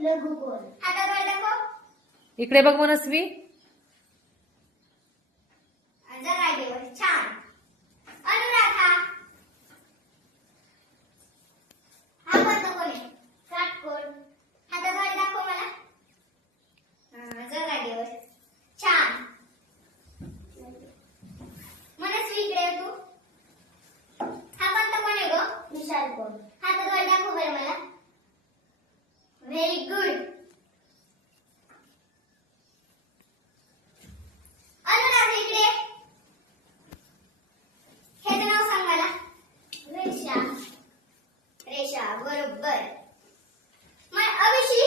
आता दाखव इकडे बघ मनस्वी जागेवर छान अनुराधा हा कोण आहे दाखव मला छान इकडे तू हा पण कोण आहे गो विशाल कोण हा दाखव मला very good I wish you